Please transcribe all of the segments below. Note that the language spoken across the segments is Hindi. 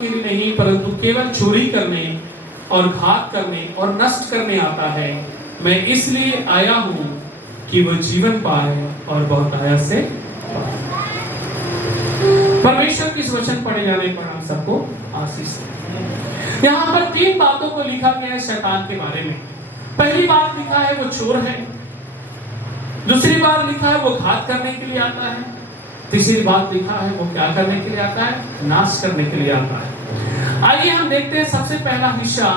नहीं परंतु केवल चोरी करने और घात करने और नष्ट करने आता है। मैं इसलिए आया हूं कि वह जीवन पाए और बहुत आया से परमेश्वर की वचन पढ़े जाने पर हम सबको आशीष दे। यहाँ पर तीन बातों को लिखा गया है शैतान के बारे में। पहली बात लिखा है वो चोर है, दूसरी बात लिखा है वो घात करने के लिए आता है, तीसरी बात लिखा है वो क्या करने के लिए आता है, नाश करने के लिए आता है। आइए हम देखते हैं सबसे पहला हिस्सा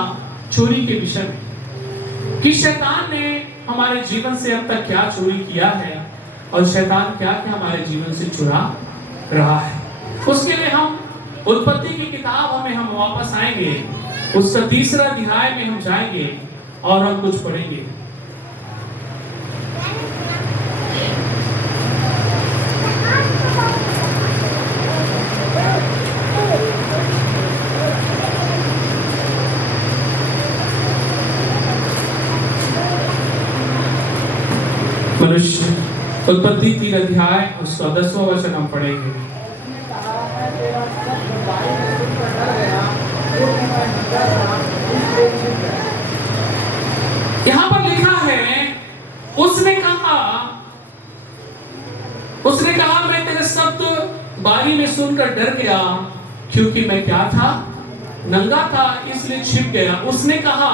चोरी के विषय में कि शैतान ने हमारे जीवन से अब तक क्या चोरी किया है और शैतान क्या क्या हमारे जीवन से चुरा रहा है। उसके लिए हम उत्पत्ति की किताब में हम वापस आएंगे, उसका तीसरा अध्याय में हम जाएंगे और हम कुछ पढ़ेंगे। मनुष्य उत्पत्ति 3 अध्याय उसका 10वां वचन हम पढ़ेंगे। यहाँ पर लिखा है उसने कहा मैं तेरे शब्द बारी में सुनकर डर गया, क्योंकि मैं क्या था, नंगा था इसलिए छिप गया। उसने कहा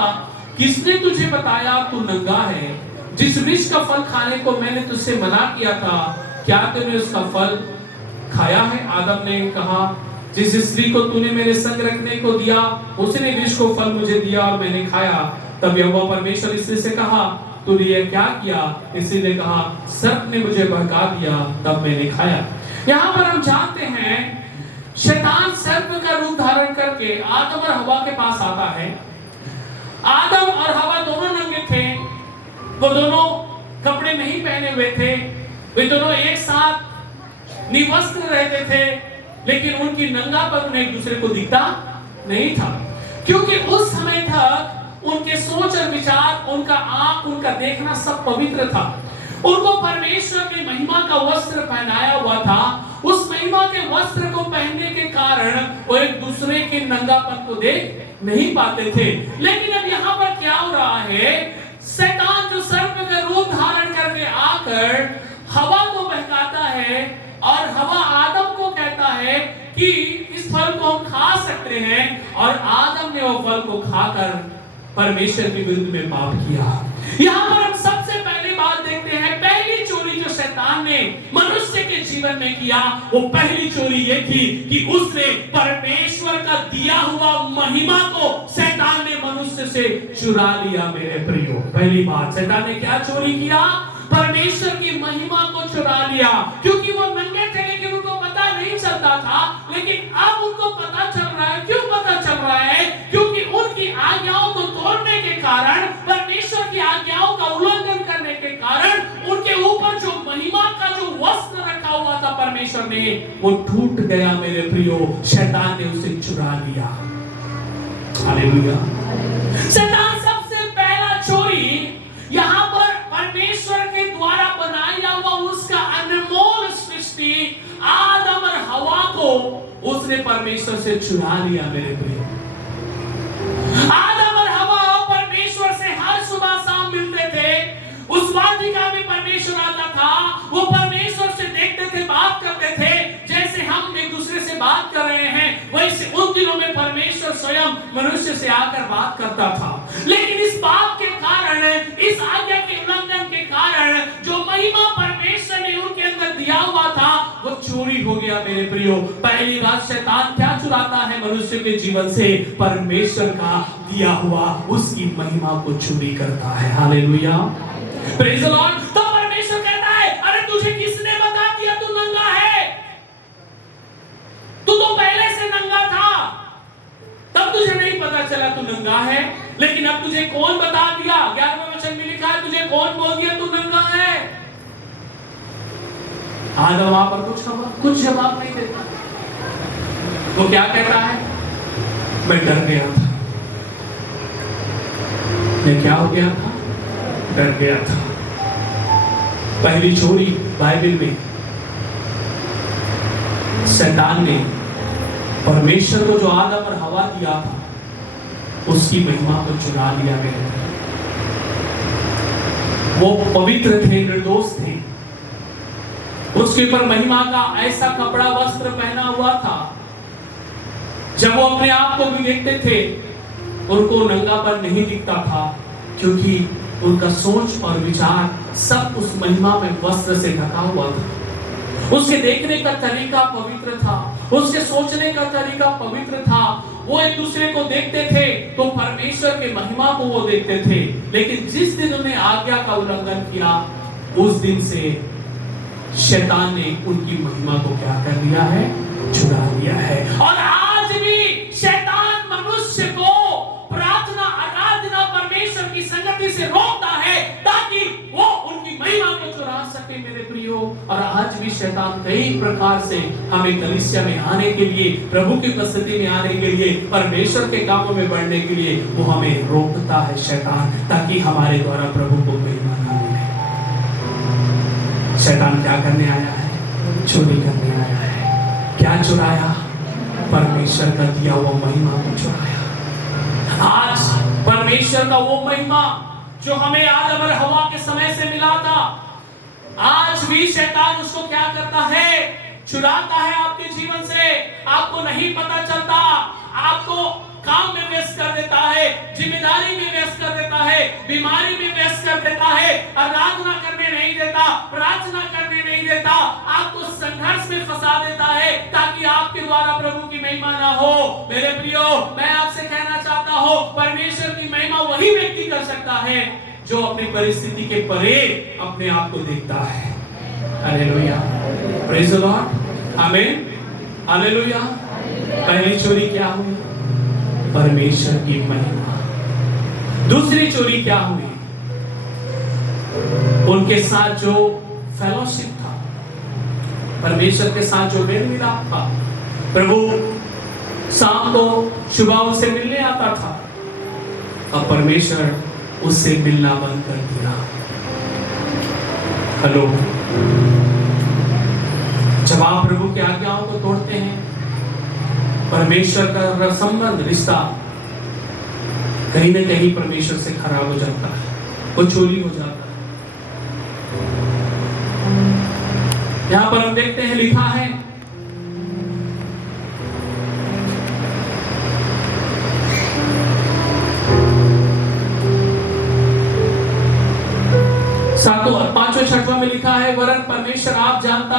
किसने तुझे बताया तू नंगा है? जिस वृक्ष का फल खाने को मैंने तुझसे मना किया था, क्या तूने उसका फल खाया है? आदम ने कहा जिस स्त्री को तूने मेरे संग रखने को दिया उसने वृक्ष को फल मुझे दिया और मैंने खाया। तब यहोवा परमेश्वर स्त्री से कहा तूने यह क्या किया? स्त्री ने कहा सर्प ने मुझे बहका दिया तब मैंने खाया। यहाँ पर हम जानते हैं शैतान सर्प का रूप धारण करके आदम और हवा के पास आता है। आदम और हवा दोनों नंगे थे, वो दोनों कपड़े नहीं पहने हुए थे, वे दोनों एक साथ निवस्त्र रहते थे, लेकिन उनकी नंगापन उन्हें एक दूसरे को दिखता नहीं था, क्योंकि उस समय तक उनके सोच और विचार, उनका आंख, उनका देखना सब पवित्र था। उनको परमेश्वर ने महिमा का वस्त्र पहनाया हुआ था। उस महिमा के वस्त्र को पहनने के कारण वो एक दूसरे के नंगापन को देख नहीं पाते थे। लेकिन अब यहाँ पर क्या हो रहा है, शैतान जो सर्प का रूप धारण करके आकर हवा को बहकाता है और हवा आदम को कहता है कि इस फल को हम खा सकते हैं, और आदम ने वो फल को खाकर परमेश्वर के विरुद्ध में पाप किया। यहाँ पर हम सबसे पहली बात देखते हैं, पहली चोरी जो शैतान ने मनुष्य के जीवन में किया, वो पहली चोरी ये थी कि उसने परमेश्वर का दिया हुआ महिमा को शैतान ने मनुष्य से चुरा लिया। मेरे प्रियो, पहली बात शैतान ने क्या चोरी किया? परमेश्वर की महिमा को चुरा लिया। क्योंकि वो नंगे थे लेकिन उनको पता नहीं चलता था, लेकिन अब उनको पता चल रहा है। क्यों पता चल रहा है? क्योंकि उनकी आज्ञाओं को तोड़ने के कारण, परमेश्वर की आज्ञाओं का उल्लंघन करने के कारण उनके ऊपर जो महिमा का जो वस्त्र रखा हुआ था परमेश्वर ने, वो टूट गया। मेरे प्रियो, शैतान ने उसे चुरा लिया। हालेलुया। शैतान सबसे पहला चोरी यहाँ पर परमेश्वर के द्वारा बनाया हुआ उसका अनमोल सृष्टि आदम और हवा को उसने परमेश्वर से चुरा लिया। मेरे प्रिय, आदम और हवा परमेश्वर से हर सुबह शाम मिलते थे। उस वाटिका में परमेश्वर आता था, वो परमेश्वर से देखते थे, बात करते थे, जैसे हम एक दूसरे से बात कर रहे हैं वैसे उन दिनों में परमेश्वर स्वयं मनुष्य से आकर बात करता था। लेकिन इस बात के कारण, इस आज्ञा के उल्लंघन के कारण जो महिमा परमेश्वर ने उनके अंदर दिया हुआ था वो चोरी हो गया। मेरे प्रियो, पहली बात शैतान क्या चुराता है मनुष्य के जीवन से? परमेश्वर का दिया हुआ उसकी महिमा को चोरी करता है। Hallelujah, praise the Lord. तो परमेश्वर कहता है अरे तुझे किसने बता दिया तू नंगा है? तू तो पहले से नंगा था, तब तुझे नहीं पता चला तू नंगा है, लेकिन अब तुझे कौन बता दिया? 11वें वचन में लिखा है तुझे कौन बोल दिया तू नंगा है? आदम वहां पर कुछ जवाब नहीं देता। वो क्या कहता है? मैं डर गया था। मैं क्या हो गया था? डर गया था। पहली चोरी बाइबल में शैतान ने परमेश्वर को जो आदम और हवा दिया था, उसकी महिमा को चुरा लिया मेरे। वो पवित्र थे, निर्दोष थे, उसके ऊपर महिमा का ऐसा कपड़ा वस्त्र पहना हुआ था, जब वो अपने आप को भी देखते थे उनको नंगापन नहीं दिखता था, क्योंकि उनका सोच और विचार सब उस महिमा में वस्त्र से ढका हुआ था। उसके देखने का तरीका पवित्र था, उसके सोचने का तरीका पवित्र था। वो एक दूसरे को देखते थे तो परमेश्वर के महिमा को वो देखते थे। लेकिन जिस दिन उन्हें आज्ञा का उल्लंघन किया, उस दिन से शैतान ने उनकी महिमा को क्या कर लिया है? चुरा लिया है। और आज भी शैतान मनुष्य को प्रार्थना, आराधना, परमेश्वर की संगति से रोकता है ताकि वो उनकी महिमा को चुरा सके मेरे प्रियो। और आज भी शैतान कई प्रकार से हमें कलीसिया में आने के लिए, प्रभु की उपस्थिति में आने के लिए, परमेश्वर के कामों में बढ़ने के लिए वो हमें रोकता है शैतान, ताकि हमारे द्वारा प्रभु को महिमा ना मिले। शैतान क्या करने आया है? चोरी करने आया है। क्या चुराया? परमेश्वर का दिया हुआ महिमा को चुराया। आज परमेश्वर का वो महिमा जो हमें आदम और हवा के समय से मिला था, आज भी शैतान उसको क्या करता है? चुराता है आपके जीवन से। आपको नहीं पता चलता, आपको काम में व्यस्त कर देता है, जिम्मेदारी में व्यस्त कर देता है, बीमारी में व्यस्त कर देता है, आराधना करने नहीं देता, प्रार्थना करने नहीं देता, आपको संघर्ष में फंसा देता है ताकि आपके द्वारा प्रभु की महिमा ना हो। मेरे प्रियो, मैं आपसे कहना चाहता हूँ, परमेश्वर की महिमा वही व्यक्ति कर सकता है जो अपनी परिस्थिति के परे अपने आप को देखता है। हालेलुया, प्रेज़ द लॉर्ड, आमीन, हालेलुया। पहली चोरी क्या हुई? परमेश्वर की महिमा। दूसरी चोरी क्या हुई? उनके साथ जो फेलोशिप था, परमेश्वर के साथ जो मेल मिलाप था। प्रभु शाम को सुबह उसे मिलने आता था, अब परमेश्वर उससे मिलना बंद कर दिया। हेलो, जब आप प्रभु की आज्ञाओं को तोड़ते हैं, परमेश्वर का संबंध, रिश्ता कहीं न कहीं परमेश्वर से खराब हो जाता है, वो चोरी हो जाता है। यहां पर हम देखते हैं, लिखा है पांचवें छठवां में लिखा है, वरन परमेश्वर आप जानता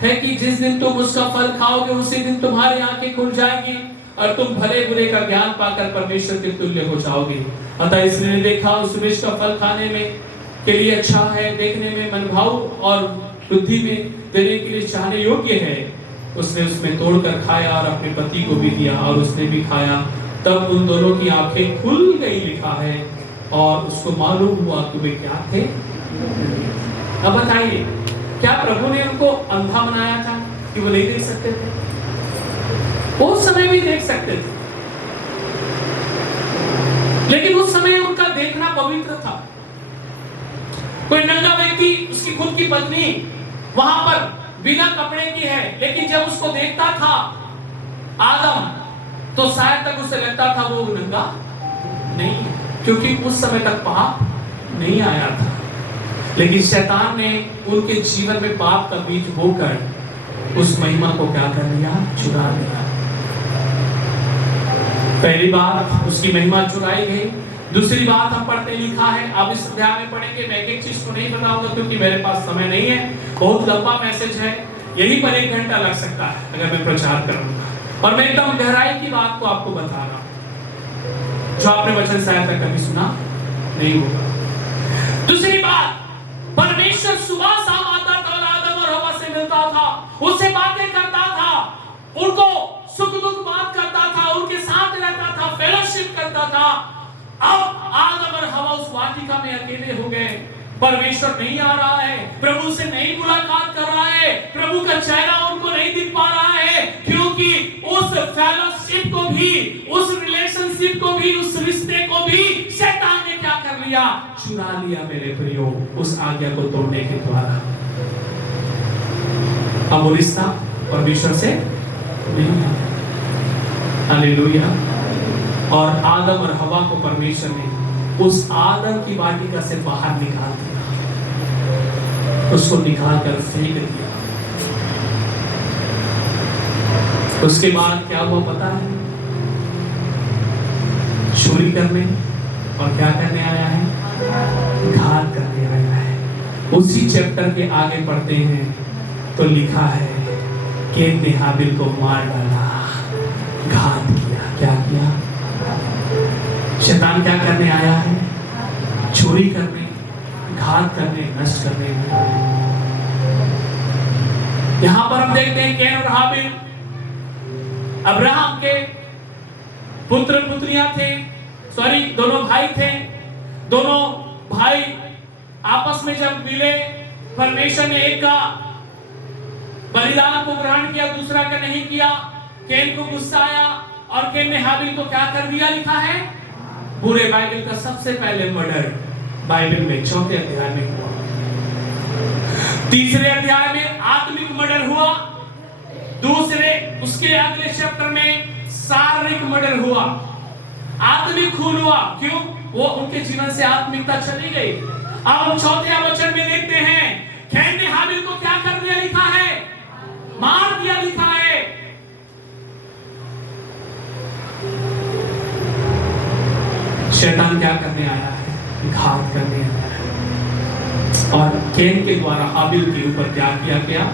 है कि जिस दिन तुम उसका फल खाओगे उसी दिन तुम्हारी आंखें खुल जाएंगी और तुम भले बुरे का ज्ञान पाकर परमेश्वर के तुल्य हो जाओगे। अतः इसने देखा उस वृक्ष का फल खाने में के लिए अच्छा है, देखने में मनभाऊ और बुद्धि में देने के लिए चाहने योग्य है। उसने उसमें तोड़कर खाया और अपने पति को भी दिया और उसने भी खाया। तब उन दोनों की आंखें खुल गई, लिखा है, और उसको मालूम हुआ कि वे क्या थे। अब बताइए, क्या प्रभु ने उनको अंधा बनाया था कि वो नहीं देख सकते थे? उस समय भी देख सकते थे, लेकिन उस समय उनका देखना पवित्र था। कोई नंगा व्यक्ति, उसकी खुद की पत्नी वहां पर बिना कपड़े की है, लेकिन जब उसको देखता था आदम, तो शायद तक उसे लगता था वो नंगा नहीं है, क्योंकि उस समय तक पाप नहीं आया था। लेकिन शैतान ने उनके जीवन में पाप का बीज बोकर उस महिमा को क्या कर लिया? चुरा लिया। पहली बात, उसकी महिमा चुराई गई। दूसरी बात हम पढ़ते, लिखा है, आप इस अध्याय में पढ़ेंगे, मैं एक चीज को नहीं बताऊंगा क्योंकि मेरे पास समय नहीं है, बहुत लंबा मैसेज है, यही पर 1 घंटा लग सकता है अगर मैं प्रचार करूंगा। और मैं एकदम गहराई की बात को आपको बता रहा हूं, जो आपने वचन शायद तक कभी सुना नहीं होगा। दूसरी बात, परमेश्वर सुबह शाम आता था और आदम और हवा से मिलता था, उससे बातें करता था, उनको सुख दुख बात करता था, उनके साथ रहता था, फेलोशिप करता था। अब आदम और हवा उस वाटिका में अकेले हो गए। परमेश्वर नहीं आ रहा है, प्रभु से नहीं मुलाकात कर रहा है, प्रभु का चेहरा उनको नहीं दिख पा रहा है, क्योंकि उस फेलोशिप को भी, उस रिलेशनशिप को भी, उस रिश्ते को भी शैतान ने क्या कर लिया? चुरा लिया मेरे प्रियो, उस आज्ञा को तोड़ने के द्वारा। अब वो रिश्ता परमेश्वर से नहीं है। हालेलुया। और आदम और हवा को परमेश्वर ने उस आदम की वाटिका से बाहर निकाल दिया, उसको निकाल कर फेंक दिया। उसके बाद क्या हुआ पता है? चोरी करने और क्या करने आया है? घात करने आया है। उसी चैप्टर के आगे पढ़ते हैं तो लिखा है कैन ने हाबिल को मार डाला, घात किया। क्या किया? शैतान क्या करने आया है? चोरी करने, घात करने, नष्ट करने। यहां पर हम देखते हैं कैन और हाबिल अब्राहम के पुत्र पुत्रियां थे, सॉरी दोनों भाई थे। दोनों भाई आपस में जब मिले, परमेश्वर ने एक का बलिदान को ग्रहण किया, दूसरा का नहीं किया। कैन को गुस्सा आया और कैन ने हाबिल को क्या कर दिया? लिखा है पूरे बाइबल का सबसे पहले मर्डर बाइबल में 4थे अध्याय में हुआ। 3रे अध्याय में आत्मिक मर्डर हुआ। दूसरे उसके अगले चैप्टर में शारीरिक मर्डर हुआ, आत्मिक खून हुआ। क्यों? वो उनके जीवन से आत्मिकता चली गई। अब हम 4थे वचन में देखते हैं कैन ने हाबिल को क्या कर दिया? लिखा है मार दिया। लिखा है शैतान क्या करने आया है? घात करने आया है। और कैन के द्वारा हाबिल के ऊपर क्या किया गया?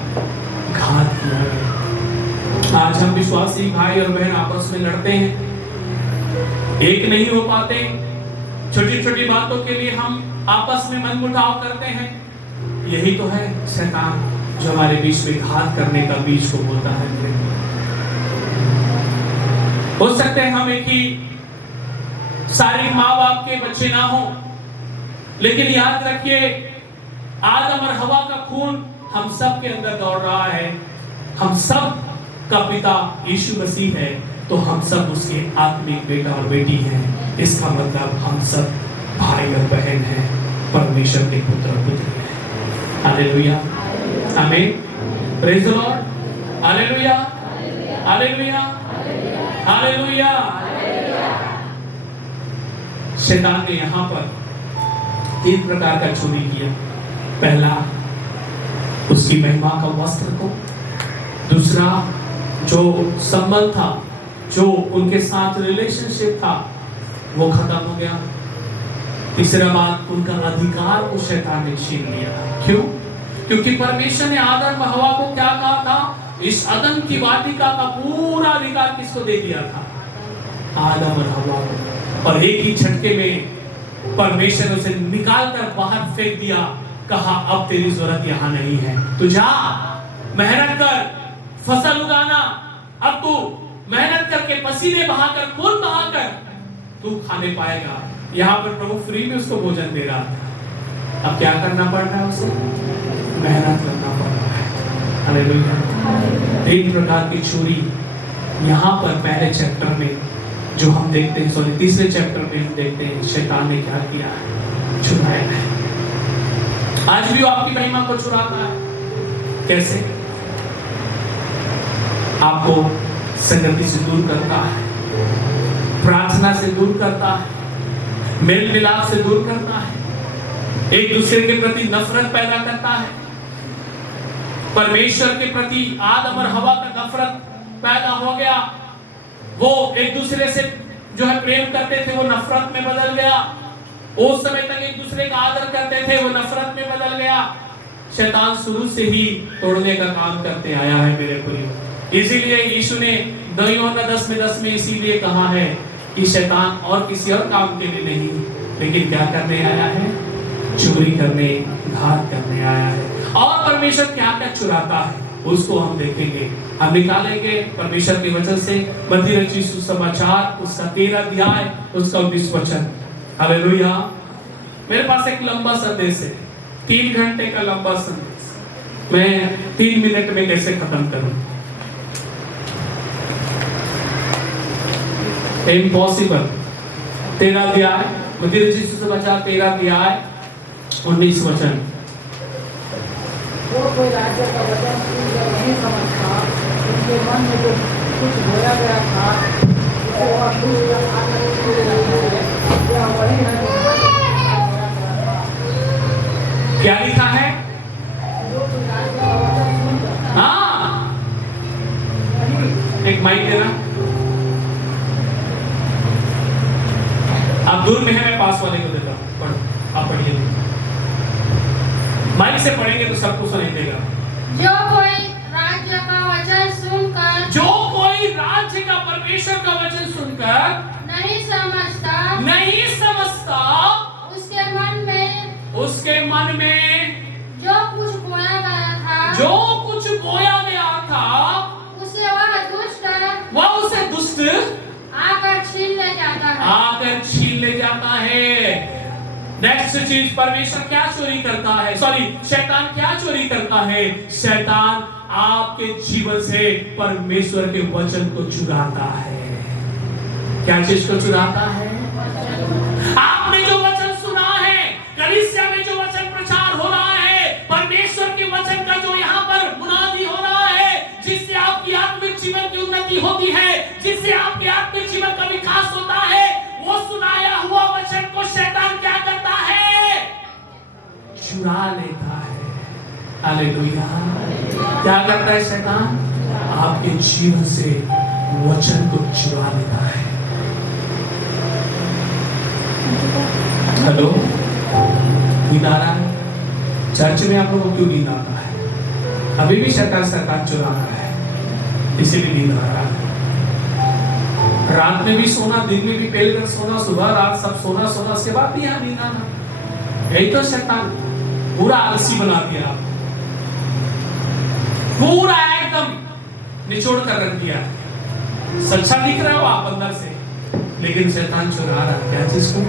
घात किया गया। आज हम विश्वासी भाई और बहन आपस में लड़ते हैं, एक नहीं हो पाते, छोटी छोटी बातों के लिए हम आपस में मनमुटाव करते हैं। यही तो है शैतान जो हमारे बीच में घात करने का बीज को बोलता है। हो सकते हैं हम एक ही सारे माँ बाप के बच्चे ना हो, लेकिन याद रखिए आदम और हवा का खून हम सब के अंदर दौड़ रहा है। हम सब का पिता यीशु मसीह है, तो हम सब उसके आत्मिक बेटा और बेटी हैं। इसका मतलब हम सब भाई और बहन हैं, परमेश्वर के पुत्र और पुत्री हैं। हालेलुया, आमीन, praise the Lord, hallelujah, hallelujah, hallelujah. शैतान ने यहाँ पर 3 प्रकार का चोरी किया। पहला उसकी महिमा का वस्त्र को, दूसरा जो संबंध था, जो उनके साथ रिलेशनशिप था, वो खत्म हो गया। तीसरा बात उनका अधिकार को शैतान ने छीन लिया। क्यों? क्योंकि परमेश्वर ने आदम व हवा को क्या कहा था? इस अदन की वाटिका का पूरा अधिकार किसको दे दिया था? आदम और हवा को। और एक ही झटके में परमेश्वर ने उसे निकाल कर बाहर फेंक दिया। कहा अब तेरी जरूरत यहाँ नहीं है, तू जा मेहनत कर, फसल उगाना। अब तू मेहनत करके पसीने बहाकर, खून बहाकर तू खाने पाएगा। यहाँ पर प्रभु फ्री में उसको भोजन दे रहा था। अब क्या करना पड़ रहा है? उसे मेहनत करना पड़ रहा है। हालेलुया। 3 प्रकार की चोरी यहाँ पर पहले चैप्टर में जो हम देखते हैं, सॉरी 3रे चैप्टर में हम देखते हैं शैतान ने क्या किया है? चुराया है। आज भी वो आपकी महिमा को चुराता है। कैसे? आपको संगति से दूर करता है, प्रार्थना से दूर करता है, मेल मिलाप से दूर करता है, एक दूसरे के प्रति नफरत पैदा करता है। परमेश्वर के प्रति आदम और हवा का नफरत पैदा हो गया। वो एक दूसरे से जो है प्रेम करते थे, वो नफरत में बदल गया। उस समय तक एक दूसरे का आदर करते थे, वो नफरत में बदल गया। शैतान शुरू से ही तोड़ने का काम करते आया है मेरे प्रिय। इसीलिए यीशु ने 2 यूहन्ना 10 में इसीलिए कहा है कि शैतान और किसी और काम के लिए नहीं, लेकिन क्या करने आया है? चोरी करने, घात करने आया है। और परमेश्वर क्या क्या चुराता है उसको हम देखेंगे, हम निकालेंगे परमेश्वर के वचन से। मत्ती रचित सुसमाचार उसका 13 अध्याय उसका 19 वचन। हालेलुया। मेरे पास एक लंबा संदेश है, 3 घंटे का लंबा संदेश। मैं 3 मिनट में कैसे खत्म करूं? इम्पॉसिबल। 13 अध्याय मत्ती रचित सुसमाचार 13 अध्याय 19 वचन। वो कोई राज्य का वचन नहीं समझता, उनके मन में जो कुछ बोया गया था क्या लिखा है? हाँ, एक माइक देना। आप दूर में है, मैं पास वाले को देता हूँ, पढ़ो, आप पढ़िए। माइक से पढ़ेंगे तो सबको सुनाई देगा। जो कोई राज्य का वचन सुनकर, जो कोई राज्य का, परमेश्वर का वचन सुनकर नहीं समझता, उसके मन में जो कुछ बोया गया था, उसे वह दुष्ट आकर छीन ले जाता है। नेक्स्ट चीज, परमेश्वर क्या चोरी करता है? शैतान क्या चोरी करता है? शैतान आपके जीवन से परमेश्वर के वचन को चुराता है। क्या चीज को चुराता है? आपने जो वचन सुना है, कलीसिया में जो वचन प्रचार हो रहा है, परमेश्वर के वचन का जो यहाँ पर मुनादी हो रहा है, जिससे आपकी आत्मिक जीवन की उन्नति होती है, जिससे आपके आत्मिक जीवन का विकास होता है, वो सुनाया हुआ वचन को शैतान क्या करता है? चुरा लेता है। हालेलुया। क्या करता है शैतान? आपके जीवन से वचन को चुरा लेता है। हेलो, नींद आ रहा है? चर्च में आप लोगों को क्यों नींद आता है? अभी भी शैतान चुरा रहा है, इसीलिए नींद आ रहा है। रात में भी सोना, दिन में भी, पहले दिन सोना, सुबह रात सब सोना, उसके बाद भी यहाँ नींद आना। यही तो शैतान पूरा आलसी बना दिया, पूरा एकदम निचोड़ कर रख दिया। सच्चा दिख रहा हो आप अंदर से, लेकिन शैतान चुरा रहा है क्या चीज को?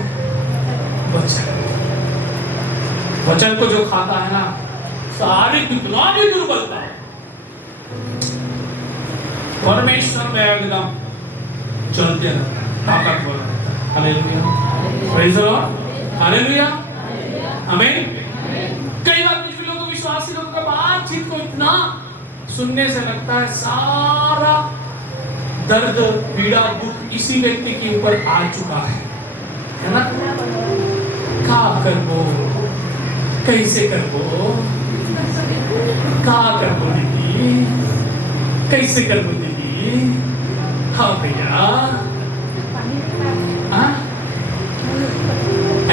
वचन को जो खाता है ना, सारी कितना भी दुर्बलता परमेश्वर में एकदम चलते रहता है, ताकतवर रहता है। Hallelujah, praise the Lord, hallelujah, आमीन। कई बार कुछ लोगों, विश्वासी लोगों का बातचीत को इतना सुनने से लगता है सारा दर्द, पीड़ा, दुख इसी व्यक्ति के ऊपर आ चुका है ना? क्या करबो, कैसे करबो, क्या करबो दीदी, कैसे करबो दीदी, हाँ भैया।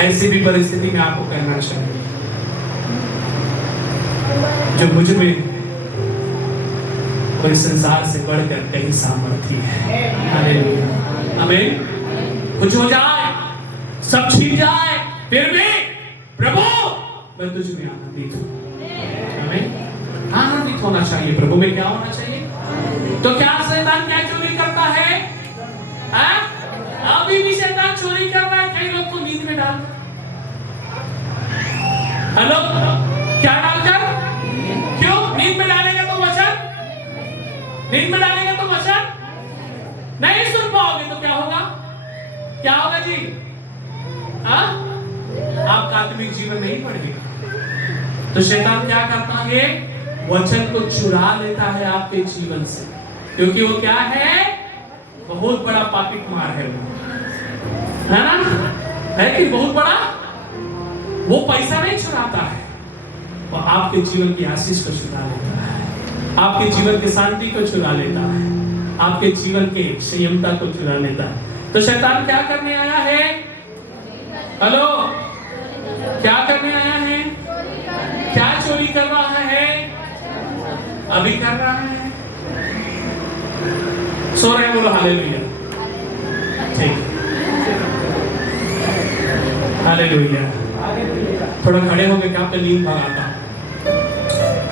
ऐसी भी परिस्थिति में आपको कहना चाहिए, जो मुझ में और इस संसार से बढ़कर कहीं सामर्थ्य है। हालेलुया, आमीन। कुछ हो जाए, सब छीन जाए, फिर भी प्रभु मैं तुझ में आनंदित हूँ। आमीन। आनंदित होना चाहिए। प्रभु में क्या होना चाहिए? तो क्या शैतान क्या चोरी करता है? अभी भी शैतान चोरी कर रहा है। कई लोग को नींद में डाल, हेलो, क्या डालकर? क्यों नींद में डालेगा तो वचन, नींद में डालेगा तो वचन नहीं सुन पाओगे तो क्या होगा? क्या होगा जी? आपका आत्मिक जीवन नहीं बढ़ेगा। तो शैतान क्या करता है? वचन को चुरा लेता है आपके जीवन से, क्योंकि वो क्या है? बहुत बड़ा पॉकेट मार है वो, है ना? है कि बहुत बड़ा? वो पैसा नहीं चुराता है, वो आपके जीवन की आशीष को चुरा लेता है, आपके जीवन की शांति को चुरा लेता है, आपके जीवन के संयमता को चुरा लेता है। तो शैतान क्या करने आया है? हेलो, क्या करने आया है? क्या चोरी कर रहा है? अभी कर रहा है, सो रहे हैं, बोलो हालेलुया। ठीक, हालेलुया। थोड़ा खड़े हो गए क्या? आपने नींद भगाता,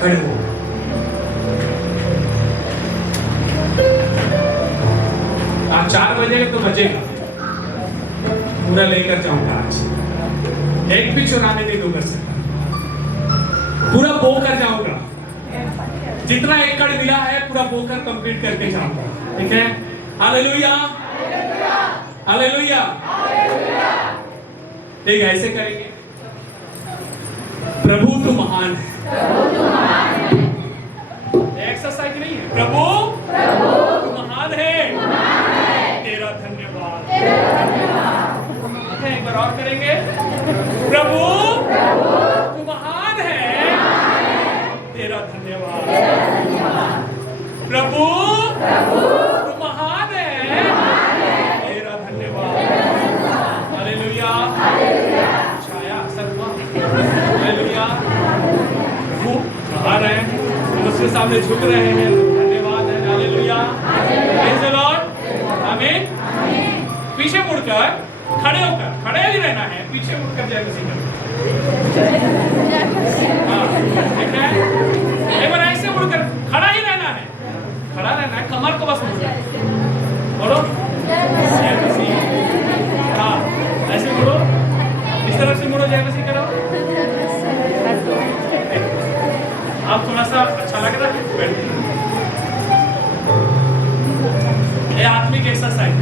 खड़े हो। आज 4 बजेगा तो बजेगा, पूरा लेकर जाऊंगा आज, एक भी चुराने नहीं दूंगा सर, पूरा बो कर जाऊंगा, जितना एकड़ मिला है पूरा बोकर कंप्लीट करके जाऊंगा। ठीक है? Hallelujah, hallelujah. ठीक, ऐसे करेंगे। प्रभु तू महान है, एक्सरसाइज नहीं है। प्रभु तू महान है, तेरा धन्यवाद। एक बार और करेंगे। प्रभु तू महान है, तेरा धन्यवाद। प्रभु तू महान है, तेरा धन्यवाद। हालेलुया। छाया असर हुआ। हालेलुया। प्रभु महान है, हम उसके सामने झुक रहे हैं, धन्यवाद है। हालेलुया। Praise the Lord. आमीन। पीछे मुड़कर खड़े होकर, खड़े ही रहना है, पीछे मुड़कर जय मसीह करो। ठीक है, एक बार ऐसे मुड़कर खड़ा ही रहना है, खड़ा रहना है, कमर को बस मुड़ो, जय मसीह। हाँ, ऐसे मुड़ो, इस तरफ से मुड़ो, जय मसीह करो। आप थोड़ा सा अच्छा लग रहा है, बैठिए। ये आत्मिक exercise.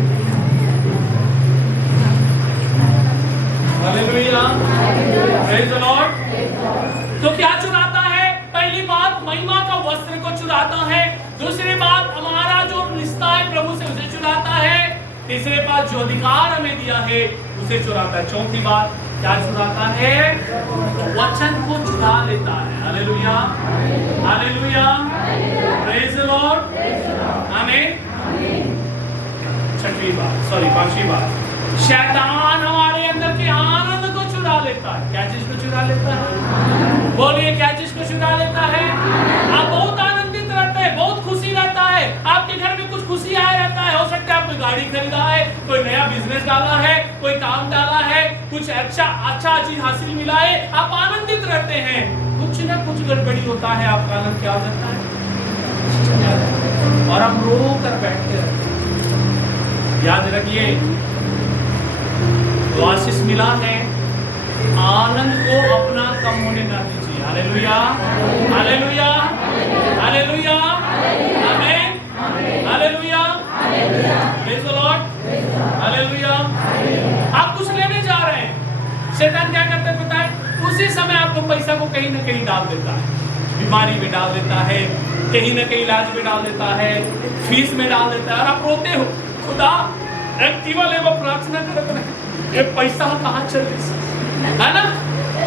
Hallelujah. Praise the Lord. तो क्या चुराता है? पहली बात महिमा का वस्त्र को चुराता है। दूसरी बात हमारा जो रिश्ता है प्रभु से उसे चुराता है। तीसरी बात जो अधिकार हमें दिया है उसे चुराता है। चौथी बात क्या चुराता है? वचन को चुरा लेता है। Hallelujah. Hallelujah. Praise the Lord. आमीन। छठवीं बात, सॉरी पांचवी बात, शैतान हमारे अंदर के आनंद को चुरा लेता है। क्या चीज को चुरा लेता है? बोलिए, क्या चीज को चुरा लेता है? आप बहुत आनंदित रहते हैं, बहुत खुशी रहता है, आपके घर में कुछ खुशी आया रहता है। हो सकता है आपने गाड़ी खरीदा है, कोई नया बिजनेस डाला है, कोई काम डाला है, कुछ अच्छा चीज हासिल मिला है, आप आनंदित रहते हैं। कुछ ना कुछ गड़बड़ी होता है, आपका आनंद क्या हो जाता है? और हम रो कर बैठते रहते हैं। याद रखिए, तो आशीष मिला है, आनंद को अपना कम होने ना दीजिए। हालेलुया। हालेलुया। हालेलुया। आमीन। Hallelujah. Praise the Lord. Hallelujah. आप कुछ लेने जा रहे हैं, शैतान क्या करता है पता है? उसी समय आपको पैसा को कहीं ना कहीं डाल देता है, बीमारी में डाल देता है, कहीं ना कहीं इलाज में डाल देता है, फीस में डाल देता है, और आप रोते हो, खुदा एक्टिवा ले वो प्रार्थना करते हैं, ये पैसा कहाँ चले, है ना?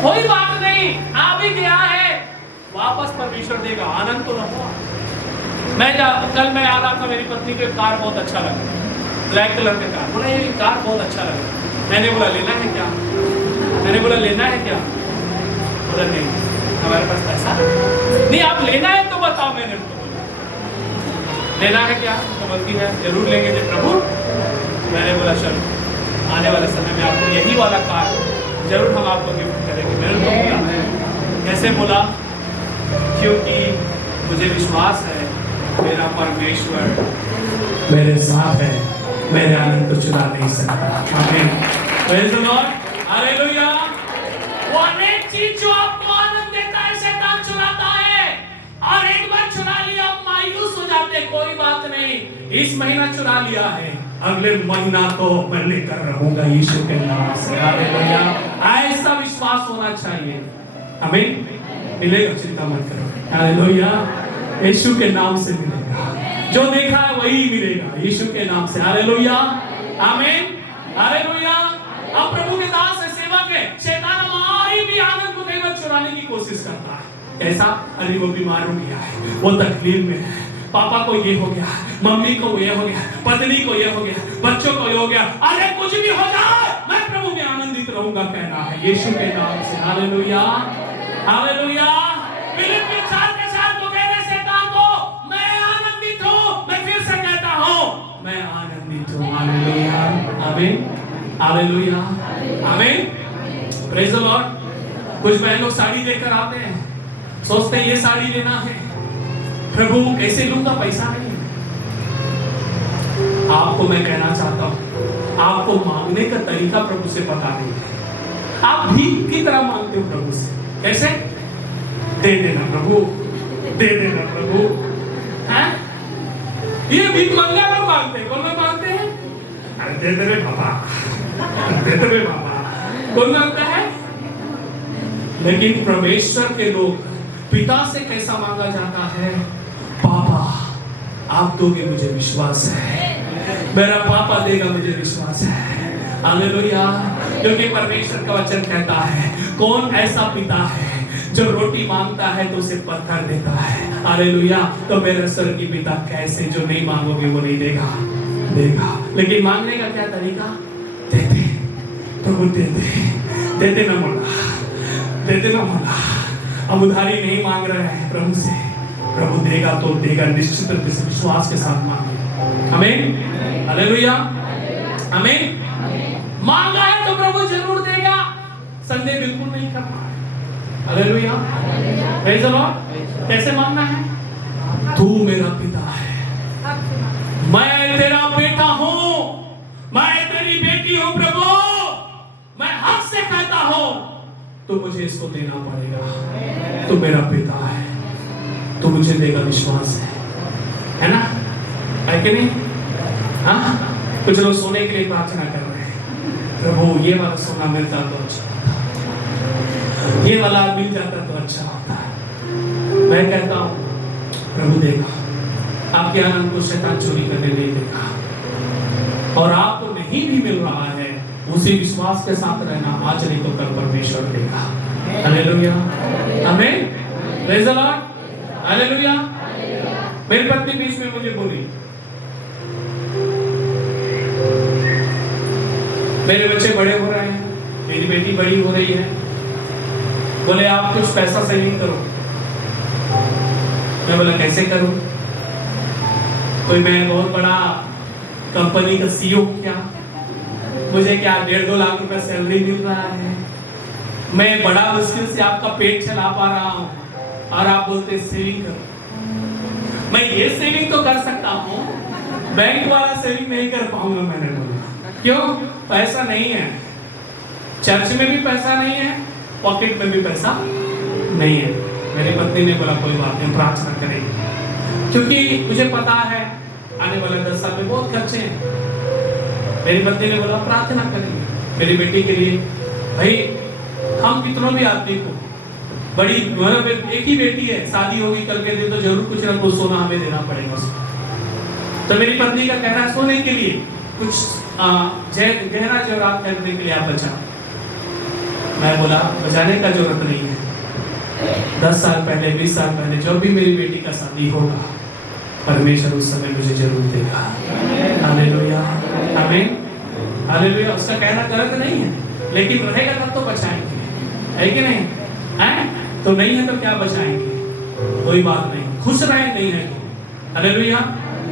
कोई बात नहीं, आ भी गया है, वापस परमेश्वर देगा। आनंद तो रहो। कल मैं आ रहा था, मेरी पत्नी को कार बहुत अच्छा लगा, ब्लैक कलर का कार। बोला ये कार बहुत अच्छा लगा। मैंने बोला लेना है क्या? मैंने बोला लेना है क्या? बोला नहीं, हमारे पास पैसा नहीं। आप लेना है तो बताओ। मैंने बोला लेना है क्या? तो बोलती है जरूर लेंगे जब प्रभु। मैंने बोला चलो, आने वाले समय में आपको यही वाला कार जरूर हम आपको गिफ्ट करेंगे। मैंने तो बोला, कैसे बोला? क्योंकि मुझे विश्वास है मेरा परमेश्वर मेरे साथ है, मेरे आनंद को चुरा नहीं सकता। आमीन। Praise the Lord. हालेलुया। वो अनेक चीज जो आपको आनंद देता है शैतान चुराता है, और एक बार चुरा लिया आप मायूस हो जाते, कोई बात नहीं, इस महीना चुरा लिया है, अगले महीना तो मैं लेकर रहूंगा यीशु के नाम से। हालेलुया। ऐसा विश्वास होना चाहिए। आमीन। मिलेगा, चिंता मत करो। हालेलुया। यीशु के नाम से मिलेगा, जो देखा है वही मिलेगा यीशु के नाम से। हालेलुया। आमीन। हालेलुया। अब प्रभु के दास है, सेवक है, शैतान हमारी भी आनंद को कई बार चुराने की कोशिश करता है। ऐसा, अरे वो बीमार हो गया है, वो तकलीफ में है, पापा को ये हो गया, मम्मी को ये हो गया, पत्नी को ये हो गया, बच्चों को ये हो गया, अरे कुछ भी हो जाए मैं प्रभु में आनंदित रहूंगा, कहना है यीशु के नाम से। हालेलुया। हालेलुया। फिलिप्पियों 4 के 7 को कह रहे शैतान को, मैं आनंदित हूं। मैं फिर से कहता हूं, मैं आनंदित हूं। हालेलुया। आमीन। हालेलुया। आमीन। Praise the Lord. कुछ बहन लोग साड़ी लेकर आते हैं, सोचते हैं ये साड़ी लेना है, प्रभु कैसे लूंगा, पैसा नहीं। आपको मैं कहना चाहता हूं, आपको मांगने का तरीका प्रभु से पता नहीं है। आप भीख की तरह मांगते हो प्रभु से। कैसे? दे देना प्रभु, दे देना प्रभु। हैं? ये भीख मंगा लोग मांगते हैं। कौन लोग मांगते हैं? अरे दे दे रे बाबा, दे दे रे बाबा। कौन मांगता है? लेकिन परमेश्वर के लोग पिता से कैसा मांगा जाता है? पापा आप दोगे, मुझे विश्वास है मेरा पापा देगा, मुझे विश्वास है। हालेलुया। क्योंकि परमेश्वर का वचन कहता है, कौन ऐसा पिता है जो रोटी मांगता है तो उसे पत्थर देता है। हालेलुया। तो मेरा स्वर्गीय पिता कैसे, जो नहीं मांगोगे वो नहीं देगा, देगा। लेकिन मांगने का क्या तरीका? देते प्रभु, देते ना मोला, देते ना मोला। हम उधारी नहीं मांग रहे हैं प्रभु से, प्रभु देगा तो देगा, निश्चित रूप से विश्वास के साथ मांगे। आमीन। हालेलुया। आमीन। मांगा है तो प्रभु जरूर देगा, संदेह बिल्कुल नहीं करना है। हालेलुया। Praise the Lord. कैसे मांगना है? तू मेरा पिता है, मैं तेरा बेटा हूं, मैं तेरी बेटी हूं प्रभु, मैं हक से कहता हूं, तो मुझे इसको देना पड़ेगा। तू मेरा पिता है, तो मुझे देगा, विश्वास है ना? है कि नहीं? हाँ, कुछ लोग सोने के लिए प्रार्थना कर रहे हैं, प्रभु ये वाला सोना मिलता तो अच्छा होता, ये वाला मिल जाता तो अच्छा होता। मैं कहता हूँ प्रभु देगा, आपके आनंद को शैतान चोरी करने नहीं देगा। और आपको नहीं भी मिल रहा है, उसी विश्वास के साथ रहना, आज नहीं तो कल परमेश्वर देगा। हालेलुया। आमीन। Praise the Lord. हालेलुया। मेरी पत्नी बीच में मुझे बोली, मेरे बच्चे बड़े हो रहे हैं, मेरी बेटी बड़ी हो रही है, बोले आप कुछ पैसा सेविंग करो। मैं बोला कैसे करूं? कोई मैं बहुत बड़ा कंपनी का सीईओ क्या, मुझे क्या 1.5-2 लाख रुपए सैलरी मिल रहा है, मैं बड़ा मुश्किल से आपका पेट चला पा रहा हूं, और आप बोलते सेविंग करो। मैं ये सेविंग तो कर सकता हूं, बैंक वाला सेविंग नहीं कर पाऊंगा। मैंने बोला क्यों? पैसा नहीं है, चर्च में भी पैसा नहीं है, पॉकेट में भी पैसा नहीं है। मेरी पत्नी ने बोला कोई बात नहीं, प्रार्थना करेंगे, क्योंकि मुझे पता है आने वाले 10 साल में बहुत खर्चे हैं। मेरी पत्नी ने बोला प्रार्थना करेंगे मेरी बेटी के लिए। भाई हम कितनों भी आदमी को, बड़ी मतलब एक ही बेटी है, शादी होगी कल के दिन तो जरूर कुछ ना कुछ सोना हमें देना पड़ेगा उसको। तो मेरी पत्नी का कहना है सोने के लिए कुछ गहरा जेवरात खरीदने के लिए आप बचा। मैं बोला बचाने का जरूरत नहीं है, 10 साल पहले 20 साल पहले जब भी मेरी बेटी का शादी होगा, परमेश्वर उस समय मुझे जरूर देगा। हालेलुया। आमीन। हालेलुया। उसका कहना गलत नहीं है, लेकिन रहेगा तब तो बचाएंगे, है कि नहीं? है तो नहीं है तो क्या बचाएंगे? कोई बात नहीं, खुश रहे नहीं है तो। हालेलुया।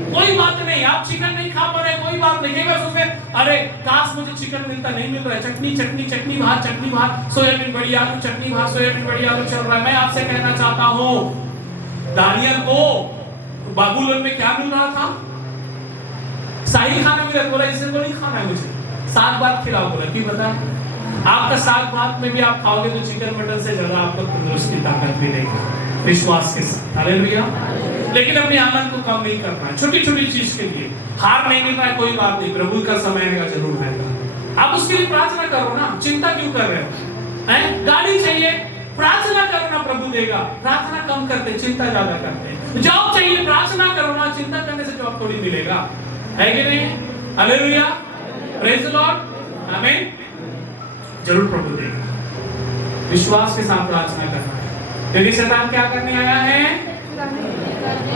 कोई बात नहीं, आप चिकन नहीं खा पा रहे, कोई बात नहीं, बस उसमें अरे काश मुझे चिकन मिलता, नहीं मिल रहा है, चटनी चटनी चटनी भात, सोयाबीन बड़ी आलू, चटनी भात सोयाबीन बड़ी आलू चल रहा है। मैं आपसे कहना चाहता हूँ, दानियल को बाबुलोन में क्या मिल रहा था? शाही खाना मिला। बोला इसे तो नहीं खाना है, मुझे साग भात खिलाओ। बोला क्यों? बता, आपका साग भात में भी आप खाओगे तो चिकन मटन से ज्यादा आपको तंदुरुस्ती ताकत मिलेगी, विश्वास के साथ। हालेलुया। लेकिन अपने आनंद को कम नहीं करना है, छोटी छोटी चीज के लिए हार नहीं मिलना है, कोई बात नहीं, प्रभु का समय आएगा, जरूर आएगा। आप उसके लिए प्रार्थना करो ना, चिंता क्यों कर रहे हो? हैं? गाड़ी चाहिए, प्रार्थना करो ना, प्रभु देगा। प्रार्थना कम करते, चिंता ज्यादा करते। जॉब चाहिए, प्रार्थना करो ना, चिंता करने से जॉब थोड़ी मिलेगा, है कि नहीं? हालेलुया। Praise the Lord. आमीन। जरूर प्रभु देगा, विश्वास के साथ प्रार्थना करना है, क्योंकि शैतान क्या करने आया है?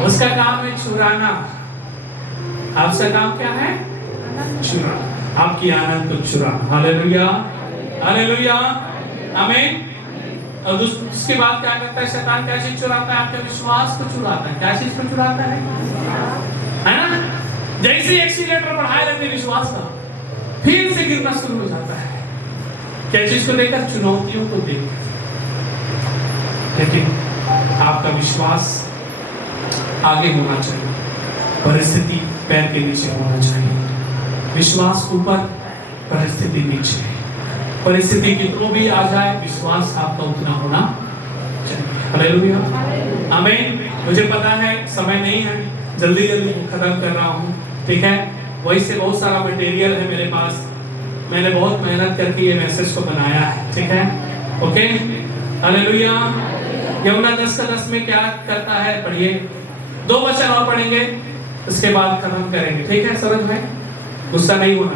उसका काम है चुराना। आपका काम क्या है? चुराना, आपकी आनंद को चुराना। हालेलुया। हालेलुया। आमीन। और उसके बाद क्या करता है शैतान? क्या चीज चुराता है? आपके विश्वास को चुराता है। क्या चीज को चुराता है ना? जैसे एक्सीलेटर बढ़ाए रखते विश्वास का, फिर से गिरना शुरू हो जाता है। क्या चीज को लेकर? चुनौतियों को देखकर। लेकिन आपका विश्वास आगे होना चाहिए, परिस्थिति पैर के नीचे होना चाहिए। विश्वास ऊपर, परिस्थिति नीचे। परिस्थिति कितनों भी आ जाए, विश्वास आपका उतना होना चाहिए। हालेलुया। आमीन। मुझे पता है समय नहीं है, जल्दी जल्दी खत्म कर रहा हूँ, ठीक है? वही से बहुत सारा मटेरियल है मेरे पास, मैंने बहुत मेहनत करके ये मैसेज को बनाया है, ठीक है? ओके। हालेलुया। यूहन्ना 10:10 में क्या करता है? पढ़िए, 2 वचन और पढ़ेंगे, उसके बाद खत्म करेंगे, ठीक है? सरल भाई गुस्सा नहीं होना।